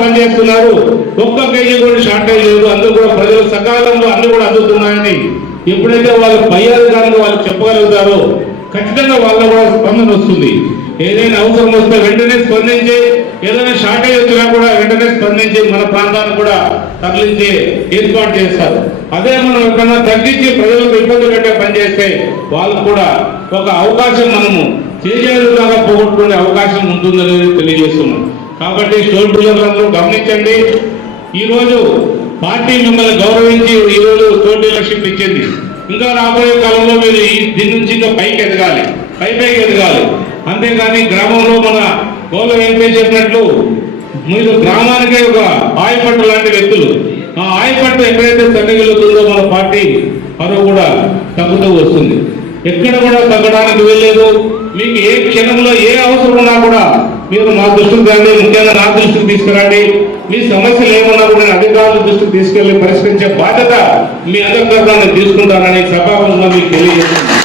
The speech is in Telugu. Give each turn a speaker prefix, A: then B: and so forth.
A: పనిచేస్తున్నారు. ఒక్క కేజీ కూడా షార్టేజ్ లేదు. అందరూ కూడా ప్రజలు సకాలంలో అన్ని కూడా అందుతున్నాయని ఎప్పుడైతే వాళ్ళు పై అధికారులు వాళ్ళు చెప్పగలుగుతారో ఖచ్చితంగా వాళ్ళ కూడా స్పందన వస్తుంది. ఏదైనా అవసరం వస్తే వెంటనే స్పందించి ఏదైనా షార్టేజ్ వచ్చినా కూడా వెంటనే స్పందించి మన ప్రాంతాన్ని కూడా తరలించి ఏర్పాటు చేస్తారు. అదే మనం ఎక్కడన్నా తగ్గించి ప్రజలకు ఇబ్బంది పెట్టే పనిచేస్తే వాళ్ళు వాళ్ళకు కూడా ఒక అవకాశం మనము చేజేరులాగా పోగొట్టుకునే అవకాశం ఉంటుందని తెలియజేస్తున్నాం. కాబట్టి స్టోర్ డీలర్లను గమనించండి. ఈరోజు పార్టీ మిమ్మల్ని గౌరవించి ఈరోజు స్టోర్ డీలర్షిప్ ఇచ్చింది. ఇంకా రాబోయే కాలంలో మీరు ఈ దీని నుంచి ఇంకా పైకి ఎదగాలి. పై పైకి ఎదగాలి. అంతేగాని గ్రామంలో మన గౌరవ వెంకటేష్ చెప్పినట్లు మీరు గ్రామానికే ఒక ఆయపట్టు లాంటి వ్యక్తులు. ఆ ఆయపట్టు ఎక్కడైతే తగ్గగలుగుతుందో మన పార్టీ పరువు కూడా తగ్గుతూ వస్తుంది. ఎక్కడ కూడా తగ్గడానికి వెళ్ళలేదు మీకు ఏ క్షణంలో ఏ అవసరం ఉన్నా కూడా మీరు మా దృష్టికి తేండి ముఖ్యంగా నా దృష్టికి తీసుకురండి. మీ సమస్యలు ఏమన్నా కూడా నేను అధికారుల దృష్టికి తీసుకెళ్ళి పరిష్కరించే బాధ్యత మీ అధికారులను తీసుకుంటానని సభాముఖంగా మీకు తెలియజేస్తున్నాను.